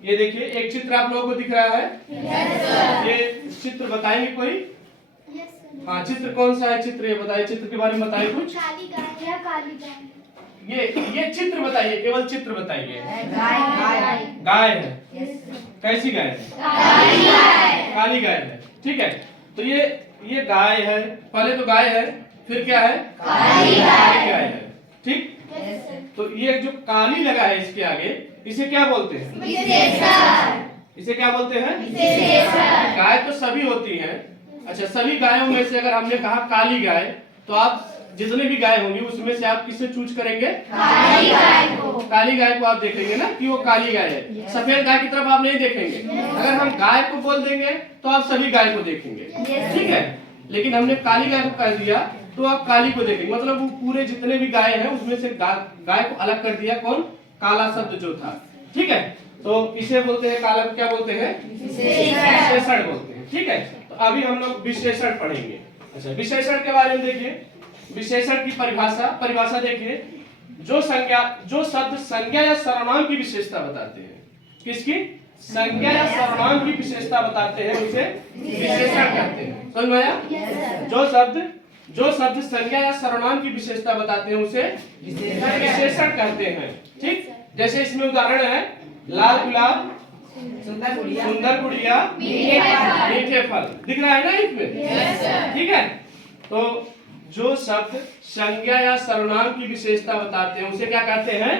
ये देखिए एक चित्र आप लोगों को दिख रहा है। ये चित्र बताएंगे कोई? हाँ, चित्र कौन सा है? चित्र ये बताइए, चित्र के बारे में बताइए कुछ। काली गाय या काली गाय? ये चित्र बताइए, केवल चित्र बताइए। गाय है। कैसी गाय है? काली गाय है। ठीक है, तो ये गाय है। पहले तो गाय है, फिर क्या है? काली गाय है। ठीक, तो ये जो काली लगा है इसके आगे, इसे क्या बोलते हैं? इसे क्या बोलते हैं? गाय तो सभी होती हैं। अच्छा, सभी गायों में से अगर हमने कहा काली गाय, तो आप जितने भी गाय होंगी उसमें से आप किसे चूज करेंगे? काली गाय को। काली गाय को आप देखेंगे ना कि वो काली गाय है। सफेद गाय की तरफ आप नहीं देखेंगे। अगर हम गाय को बोल देंगे तो आप सभी गाय को देखेंगे। ठीक है, लेकिन हमने काली गाय को कह दिया तो आप काली को देखेंगे। मतलब वो पूरे जितने भी गाय हैं उसमें से गाय को अलग कर दिया। कौन? काला शब्द जो था। ठीक है, तो इसे बोलते हैं काला को क्या बोलते हैं? विशेषण बोलते हैं। ठीक है, तो अभी हम लोग विशेषण पढ़ेंगे। अच्छा, विशेषण के बारे में देखिए। विशेषण की परिभाषा देखिए। जो शब्द संज्ञा या सर्वनाम की विशेषता बताते हैं। किसकी? संज्ञा या सर्वनाम की विशेषता बताते हैं, उसे विशेषण कहते हैं। समझ में आया? जो शब्द संज्ञा या सर्वनाम की विशेषता बताते हैं उसे विशेषण कहते हैं। ठीक, जैसे इसमें उदाहरण है लाल गुलाब, सुंदर गुड़िया, मीठे फल। दिख रहा है ना इसमें? ठीक है, तो जो शब्द संज्ञा या सर्वनाम की विशेषता बताते हैं उसे क्या कहते हैं?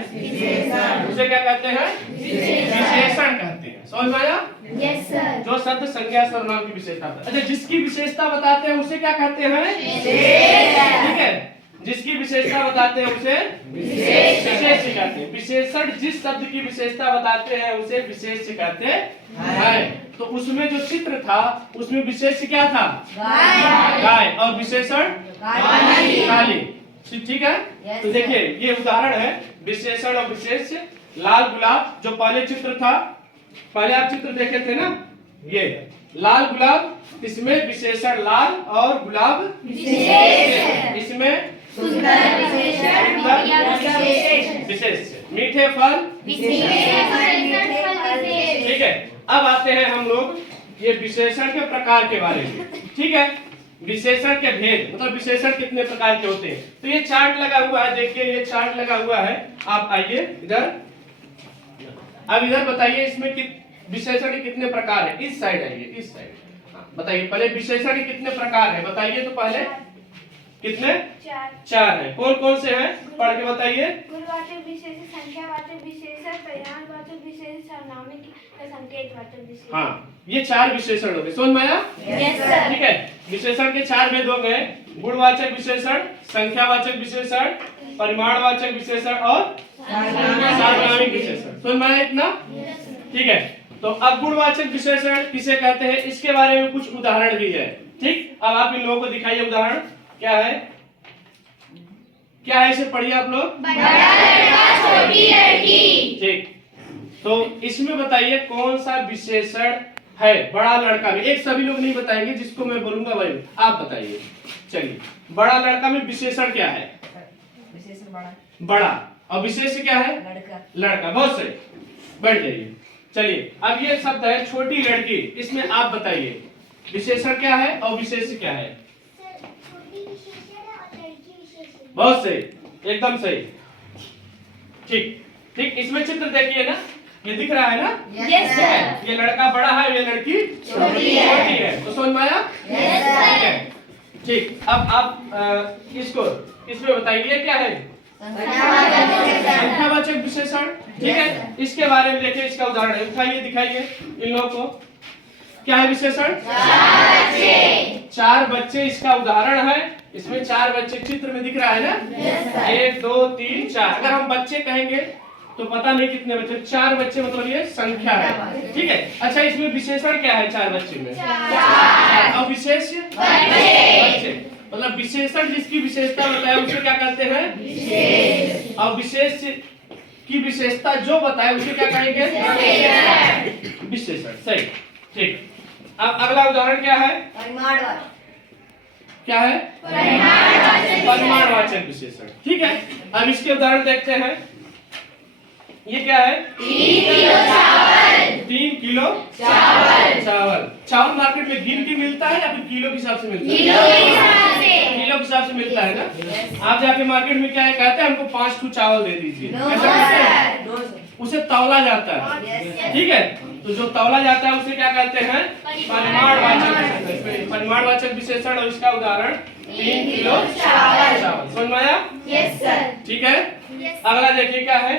उसे क्या कहते हैं? विशेषण कहते हैं। समझ में आया? Yes sir. जो शब्द संज्ञा शर्वनाम की विशेषता। अच्छा, जिसकी विशेषता बताते हैं उसे क्या कहते हैं? ठीक है, जिसकी विशेषता बताते हैं उसे विशेष्य कहते हैं। विशेषण जिस शब्द की विशेषता बताते हैं उसे विशेष्य कहते हैं। तो उसमें जो चित्र था उसमें विशेष्य क्या था? गाय। और विशेषण काली। ठीक है, तो देखिए ये उदाहरण है विशेषण और विशेष्य। लाल गुलाब जो पहले चित्र था, पहले आप चित्र देखे थे ना, ये लाल गुलाब, इसमें विशेषण लाल और गुलाब इसमें विशेष। मीठे फल। ठीक है, अब आते हैं हम लोग ये विशेषण के प्रकार के बारे में। ठीक है, विशेषण के भेद, मतलब विशेषण कितने प्रकार के होते हैं। तो ये चार्ट लगा हुआ है, देखिए ये चार्ट लगा हुआ है। आप आइए इधर, अब इधर बताइए इसमें विशेषण के कितने प्रकार है। इस साइड आइए, इस साइड बताइए। पहले विशेषण के कितने प्रकार है बताइए तो पहले। कितने? चार है। कौन कौन से हैं पढ़ के बताइए। गुणवाचक विशेषण, संख्यावाचक विशेषण, परिमाणवाचक विशेषण, सार्वनामिक या संकेतवाचक विशेषण। हाँ, ये चार विशेषण हो गए। समझ में आया? Yes sir. ठीक है, विशेषण के चार भेद हो गए। गुणवाचक विशेषण, संख्यावाचक विशेषण, परिमाणवाचक विशेषण और सार्वनामिक विशेषण। समझ में आया इतना? ठीक है, तो अब गुणवाचक विशेषण किसे कहते हैं इसके बारे में कुछ उदाहरण भी है। ठीक, अब आप इन लोगों को दिखाइए उदाहरण क्या है। क्या है इसे पढ़िए आप लोग। बड़ा लड़का छोटी लड़की। ठीक, तो इसमें बताइए कौन सा विशेषण है बड़ा लड़का में। एक सभी लोग नहीं बताएंगे, जिसको मैं बोलूंगा वही आप बताइए। चलिए, बड़ा लड़का में विशेषण क्या है? विशेषण बड़ा। और विशेष क्या है? लड़का। बहुत सही, बैठ जाइए। चलिए, अब ये शब्द है छोटी लड़की, इसमें आप बताइए विशेषण क्या है और विशेष क्या है। बहुत सही, एकदम सही। ठीक ठीक, इसमें चित्र देखिए ना, ये दिख रहा है ना? Yes sir. ये लड़का बड़ा है, ये लड़की छोटी है। तो समझ में आया? Yes sir. ठीक, अब आप इसमें बताइए क्या है? संख्यावाचक विशेषण। ठीक है, इसके बारे में देखिए, इसका उदाहरण है। उठाइए, दिखाइए इन लोगों को। क्या है विशेषण? चार बच्चे इसका उदाहरण है। इसमें चार बच्चे चित्र में दिख रहा है ना? 1 2 3 4। अगर हम बच्चे कहेंगे तो पता नहीं कितने बच्चे, चार बच्चे मतलब ये संख्या है। ठीक है, अच्छा इसमें विशेषण क्या है चार बच्चे में? और विशेष बच्चे, मतलब विशेषण जिसकी विशेषता बताए उसे क्या कहते हैं? और विशेष की विशेषता जो बताए उसे क्या कहेंगे? विशेषण। सही, ठीक। अब अगला उदाहरण क्या है? क्या है? परिमाणवाचक विशेषण। ठीक है, अब इसके उदाहरण देखते हैं। ये क्या है? 3 किलो चावल। किलो चावल। चावल मार्केट में गिन के मिलता है या फिर किलो के हिसाब से मिलता है? किलो के हिसाब से मिलता है ना। आप जाके मार्केट में क्या है कहते हैं हमको 5 ठू चावल दे दीजिए, ऐसा कहते हैं? उसे तौला जाता है, ठीक है। तो जो तौला जाता है उसे क्या कहते हैं? परिमाणवाचक। परिमाणवाचक विशेषण और इसका उदाहरण 3 किलो चावल। समझ में आया? ठीक है। अगला देखिए क्या है?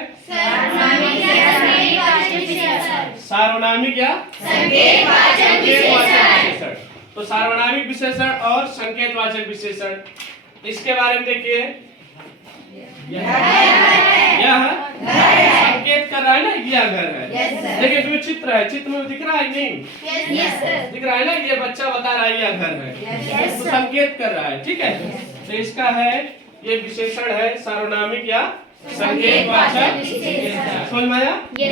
सार्वनामिक या संकेतवाचक विशेषण। तो सार्वनामिक विशेषण और संकेतवाचक विशेषण, इसके बारे में देखिए। यह संकेत कर रहा है ना, यह घर है। देखिए जो चित्र है, चित्र में दिख रहा है नहीं? दिख रहा है ना, ये बच्चा बता रहा है यह घर है, तो संकेत कर रहा है, ठीक है। तो इसका है, ये विशेषण है सार्वनामिक या संकेतवाचक विशेषण। समझ में आया? ठीक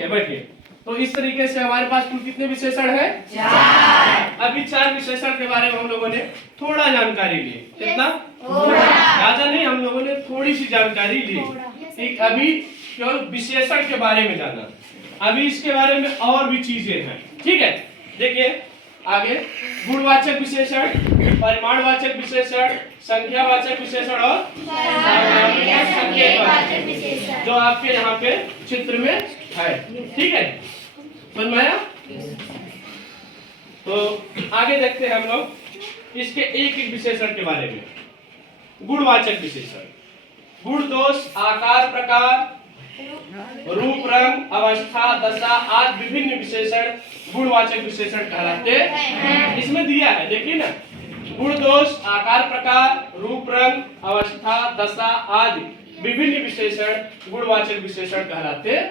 है, बैठिए। तो इस तरीके से हमारे पास कुल कितने विशेषण है? 4। अभी 4 विशेषण के बारे में हम लोगों ने थोड़ा जानकारी ली। कितना? ज्यादा नहीं, हम लोगों ने थोड़ी सी जानकारी ली। ठीक, अभी केवल विशेषण के बारे में जाना। अभी इसके बारे में और भी चीजें हैं, ठीक है। देखिए आगे, गुणवाचक विशेषण, परिमाणवाचक विशेषण, संख्यावाचक विशेषण और संकेतवाचक विशेषण, जो आपके यहाँ पे चित्र में है, ठीक है। समझ में आया? तो आगे देखते हैं हम लोग इसके एक एक विशेषण के बारे में। गुणवाचक विशेषण, गुण, दोष, आकार, प्रकार, रूप, रंग, अवस्था, दशा आदि विभिन्न विशेषण गुणवाचक विशेषण कहलाते हैं। इसमें दिया है, देखिए ना, गुण, दोष, आकार, प्रकार, रूप, रंग, अवस्था, दशा आदि विभिन्न विशेषण गुणवाचक विशेषण कहलाते हैं।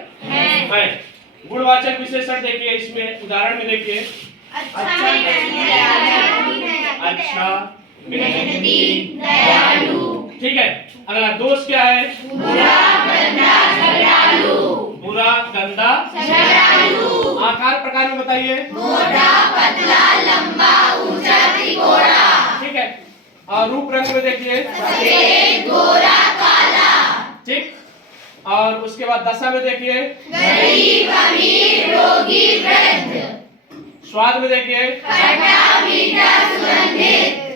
गुणवाचक विशेषण देखिए, इसमें उदाहरण में देखिए, अच्छा, मेहनती, दयालु, ठीक है। अगला दोष क्या है? बुरा, गंदा, झगड़ालू। आकार प्रकार में बताइए। मोटा, पतला, लंबा, ऊंचा, त्रिकोणा, ठीक है। और रूप रंग में देखिए, सफेद, गोरा, काला, ठीक। और उसके बाद दशा में देखिए, गरीब, अमीर, रोगी, वृद्ध। स्वाद में देखिए, खट्टा, मीठा, सुगंधित।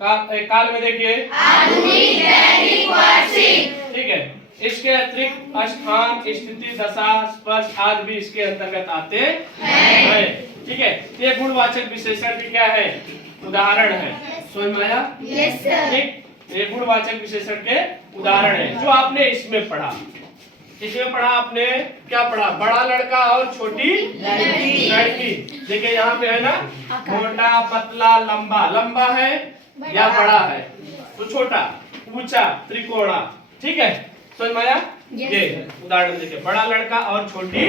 काल में देखिए, आधुनिक, दैनिक, वार्षिक, ठीक है। इसके अतिरिक्त स्थान, स्थिति, दशा, स्पर्श आदि भी इसके अंतर्गत आते हैं, ठीक है। ये गुणवाचक विशेषण भी क्या है? उदाहरण है। समझ में आया? ठीक, ये गुणवाचक विशेषण के उदाहरण है जो आपने इसमें पढ़ा। इसमें पढ़ा आपने, क्या पढ़ा? बड़ा लड़का और छोटी लड़की। देखिए यहाँ पे है ना, मोटा, पतला, लंबा। लंबा है या बड़ा है? तो छोटा, ऊंचा, त्रिकोणा, ठीक है। समझ में आया? ये उदाहरण देखिए, बड़ा लड़का और छोटी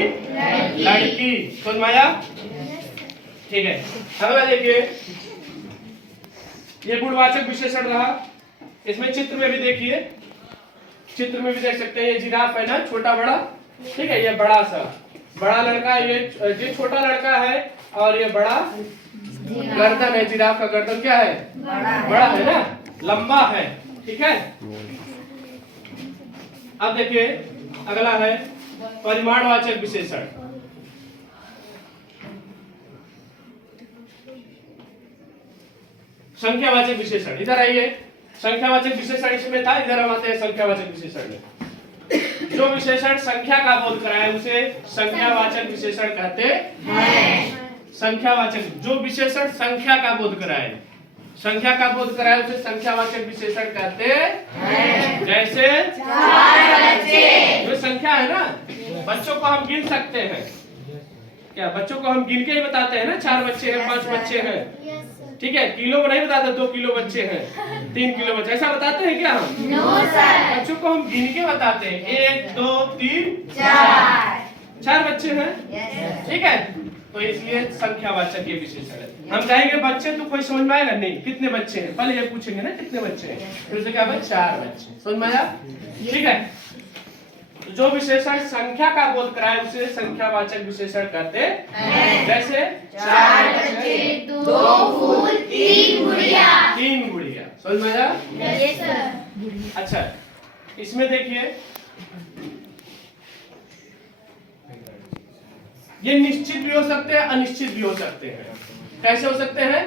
लड़की। समझ में आया? ठीक है। अगला देखिए, ये गुणवाचक विशेषण रहा। इसमें चित्र में भी देखिए, चित्र में भी देख सकते हैं, ये जिराफ है ना, छोटा बड़ा, ठीक है। ये बड़ा सा, बड़ा लड़का, ये छोटा लड़का है, और ये बड़ा गर्दन है। जिराफ का गर्दन क्या है? बड़ा है ना, लंबा है, ठीक है। अब देखिए अगला है परिमाणवाचक विशेषण। संख्यावाचक विशेषण, इधर आइए। संख्यावाचक विशेषण इसमें था, इधर हम आते हैं संख्यावाचक विशेषण में। जो विशेषण संख्या का बोध कराए उसे संख्यावाचक विशेषण कहते हैं। संख्यावाचक, जो विशेषण संख्या का बोध कराए, संख्या का बोध कराए उसे संख्यावाचक विशेषण कहते हैं। जैसे 4 बच्चे, जो संख्या है ना, बच्चों को हम गिन सकते हैं। क्या बच्चों को हम गिन के ही बताते हैं ना, 4 बच्चे हैं, 5 बच्चे हैं, ठीक है। किलो को नहीं बताते 2 किलो बच्चे हैं, 3 किलो बच्चे, ऐसा बताते हैं क्या हम? No sir. बच्चों को हम गिन के बताते हैं, 1 2 3 4 बच्चे हैं, ठीक है। तो इसलिए संख्यावाचक ये विशेषण है। हम कहेंगे बच्चे, तो कोई समझ में आएगा नहीं, कितने बच्चे हैं, पहले ये पूछेंगे ना कितने बच्चे हैं, फिर उसे क्या? 4 बच्चे। समझ में आया? ठीक है। जो विशेषण संख्या का बोध कराए उसे संख्यावाचक विशेषण कहते हैं। जैसे 4 बच्चे, 2 फूल, 3 गुड़िया। समझ में आया? Yes sir. अच्छा, इसमें देखिए, ये निश्चित भी हो सकते हैं, अनिश्चित भी हो सकते हैं। कैसे हो सकते हैं?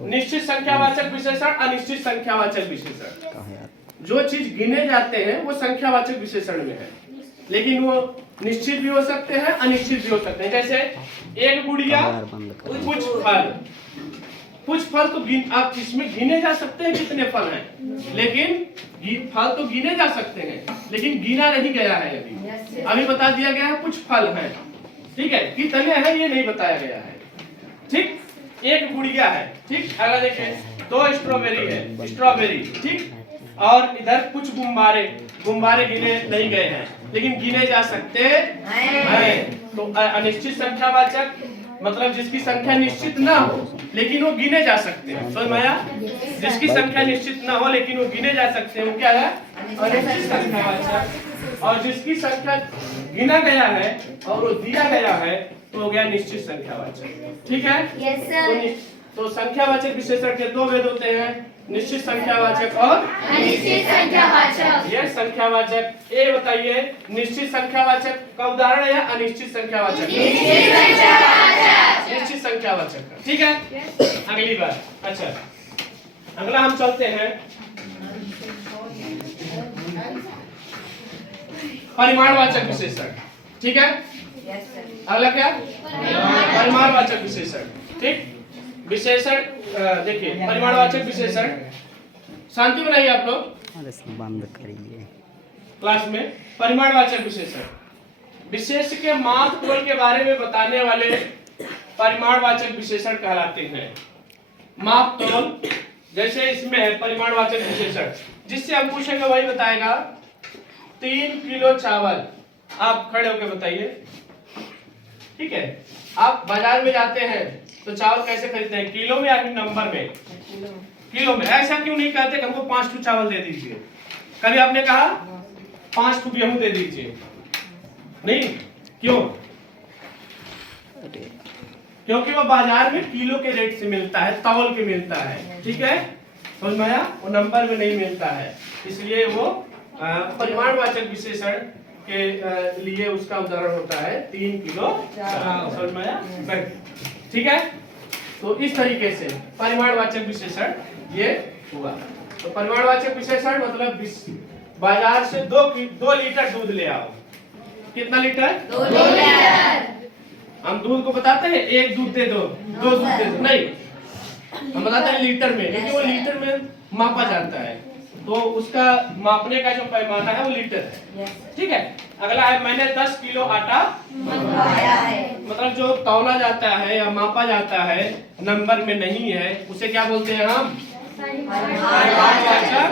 निश्चित संख्यावाचक विशेषण, अनिश्चित संख्यावाचक विशेषण। जो चीज गिने जाते हैं वो संख्यावाचक विशेषण में है, लेकिन वो निश्चित भी हो सकते हैं, अनिश्चित भी हो सकते हैं। जैसे एक गुड़िया, कुछ फल। कुछ फल तो आप इसमें गिने जा सकते हैं कितने फल हैं, लेकिन फल तो गिने जा सकते हैं, लेकिन गिना नहीं गया है। अभी बता दिया गया है कुछ फल हैं, ठीक है, कितने हैं ये नहीं बताया गया है। ठीक, एक गुड़िया है, ठीक। अगर देखें 2 स्ट्रॉबेरी है, स्ट्रॉबेरी, ठीक, और इधर कुछ गुब्बारे, गुब्बारे गिने नहीं गए हैं, लेकिन गिने जा सकते हैं। तो अनिश्चित संख्यावाचक मतलब जिसकी संख्या निश्चित ना हो लेकिन वो गिने जा सकते हैं। समझ में आया? जिसकी संख्या निश्चित ना हो लेकिन वो गिने जा सकते हैं, वो क्या है? अनिश्चित संख्यावाचक। और जिसकी संख्या गिना गया है और वो दिया गया है तो हो गया निश्चित संख्यावाचक। ठीक है? Yes sir. तो संख्यावाचक विशेषण के 2 भेद होते हैं, निश्चित संख्यावाचक और अनिश्चित संख्यावाचक। ये संख्यावाचक। ये बताइए निश्चित संख्यावाचक का उदाहरण है या अनिश्चित संख्यावाचक? निश्चित संख्यावाचक। निश्चित संख्यावाचक। ठीक है, अगली बात। अच्छा, अगला हम चलते हैं परिमाणवाचक विशेषण। ठीक है, अगला क्या? परिमाणवाचक विशेषण। ठीक, विशेषण देखिए परिमाणवाचक विशेषण। शांति बनाइए आप लोग, बंद करिए क्लास में। परिमाणवाचक विशेषण विशेष के माप तोल के बारे में बताने वाले परिमाणवाचक विशेषण कहलाते हैं। माप तोल जैसे इसमें है परिमाणवाचक विशेषण, जिससे हम पूछेंगे वही बताएगा। 3 किलो चावल, आप खड़े होकर बताइए। ठीक है, आप बाजार में जाते हैं तो चावल कैसे खरीदते हैं? किलो में या फिर नंबर में? किलो में। ऐसा क्यों नहीं कहते कि हमको 5 ठू चावल दे दीजिए? कभी आपने कहा 5 ठू गेहूं दे दीजिए? नहीं, क्यों? क्योंकि वो बाजार में किलो के रेट से मिलता है, तौल के मिलता है। ठीक है, समझ में आया? वो नंबर में नहीं मिलता है, इसलिए वो परिमाणवाचक विशेषण के लिए उसका उदाहरण होता है 3 किलो। समझ में आया? ठीक है, तो इस तरीके से परिमाणवाचक विशेषण ये हुआ। तो परिमाणवाचक विशेषण मतलब बाजार से 2 लीटर दूध ले आओ। कितना लीटर? 2 लीटर। हम दूध को बताते हैं 1 दूध दे दो, 2 दूध दे दो, नहीं, हम बताते हैं लीटर में, क्योंकि वो लीटर में मापा जाता है, तो उसका मापने का जो पैमाना है वो लीटर है। ठीक है, अगला है मैंने 10 किलो आटा मंगवाया है। मतलब जो तौला जाता है या मापा जाता है नंबर में नहीं है, उसे क्या बोलते हैं हम? परिमाणवाचक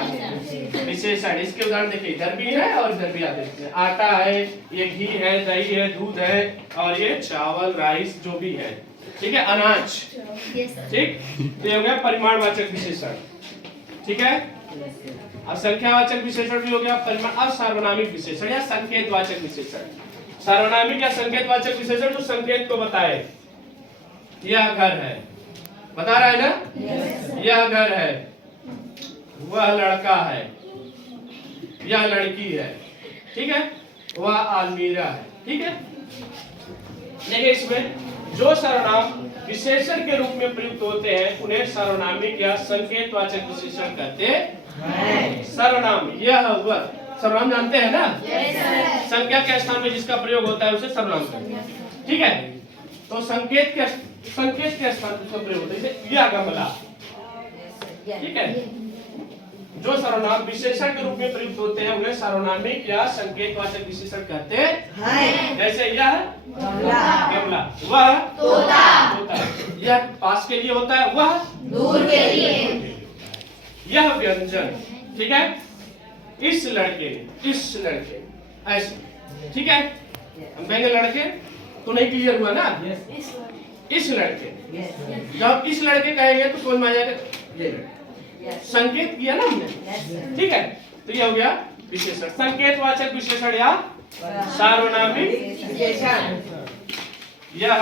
विशेषण। इसके उदाहरण देखिए, इधर भी है और इधर भी आप देखते हैं। आटा है, ये घी है, दही है, दूध है, और ये चावल, राइस जो भी है। ठीक है, अनाज। ठीक, तो ये हो गया परिमाणवाचक विशेषण। ठीक है, अब संख्यावाचक विशेषण भी हो गया। परिमाण। अब सार्वनामिक विशेषण या संकेतवाचक विशेषण। सार्वनामिक या संकेतवाचक विशेषण जो संकेत को बताए। यह घर है, बता रहा है ना? यह घर है, वह लड़का है, यह लड़की है। ठीक है, वह अलमीरा है। ठीक है, देखिए इसमें जो सर्वनाम विशेषण के रूप में प्रयुक्त होते हैं उन्हें सार्वनामिक या संकेतवाचक विशेषण कहते हैं। सर्वनाम यह वह, सर्वनाम जानते हैं ना? संज्ञा के स्थान में जिसका प्रयोग होता है उसे सर्वनाम कहते हैं। ठीक है, तो संकेत के स्थान पर जिसका प्रयोग होता है जैसे यह गमला। ठीक है, जो सर्वनाम विशेषण के रूप में प्रयुक्त होते हैं उन्हें सार्वनामिक या संकेतवाचक विशेषण कहते हैं। जैसे यह गमला, वह तोता, यह पास के लिए होता है, वह दूर के लिए। यह व्यंजन। ठीक है, इस लड़के, ऐसे। ठीक है, हम कहेंगे लड़के तो नहीं क्लियर हुआ ना? इस लड़के, जब इस लड़के कहेंगे तो समझ में आ जाएगा ये लड़के। संकेत किया ना हमने। ठीक है, तो ये हो गया विशेषण। संकेतवाचक विशेषण या सार्वनामिक विशेषण। यह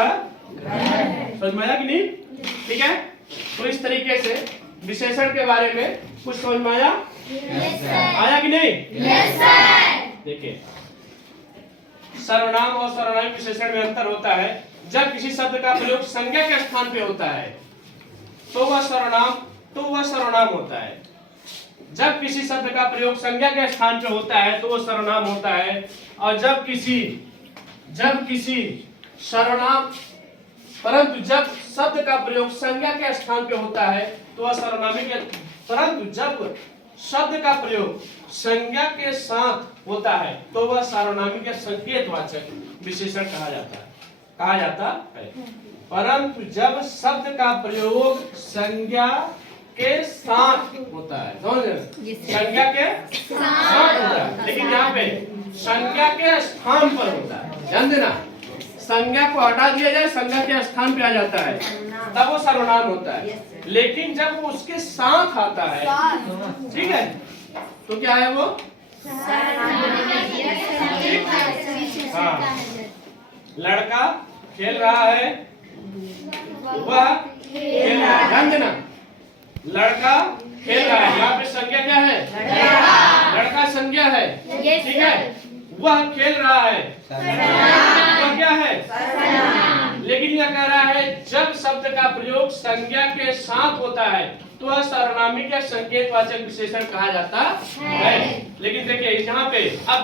समझ में आया कि नहीं? ठीक है, तो इस तरीके से विशेषण के बारे में कुछ समझ में आया? आया कि नहीं? देखिए सर्वनाम और सर्वनामी विशेषण में अंतर होता है। जब किसी शब्द का प्रयोग संज्ञा के स्थान पे होता है तो वह सर्वनाम होता है। जब किसी शब्द का प्रयोग संज्ञा के स्थान पे होता है तो वह सर्वनाम होता है। और जब किसी सर्वनाम परंतु जब शब्द का प्रयोग संज्ञा के स्थान पे होता है तो वह सर्वनामी के परंतु जब शब्द का प्रयोग संज्ञा के साथ होता है तो वह सर्वनामी के संकेतवाचक विशेषण कहा जाता है। परंतु जब शब्द का प्रयोग संज्ञा के साथ होता है, संज्ञा के साथ होता है, लेकिन यहाँ पे संज्ञा के स्थान पर होता है। ध्यान देना, संज्ञा को हटा दिया जाए, संज्ञा के स्थान पे आ जाता है, तब वो सर्वनाम होता है। लेकिन जब वो उसके साथ आता है, ठीक है, तो क्या है वो? हाँ, लड़का खेल रहा है, वह खेल रहा है। ध्यान देना, लड़का खेल रहा है, यहाँ पे संज्ञा क्या है? लड़का संज्ञा है, ठीक है। वह खेल रहा है, वह क्या है? लेकिन यह कह रहा है जब शब्द का प्रयोग संज्ञा के साथ होता है तो वह सर्वनामी का संकेतवाचक विशेषण कहा जाता है। लेकिन देखिए यहाँ पे अब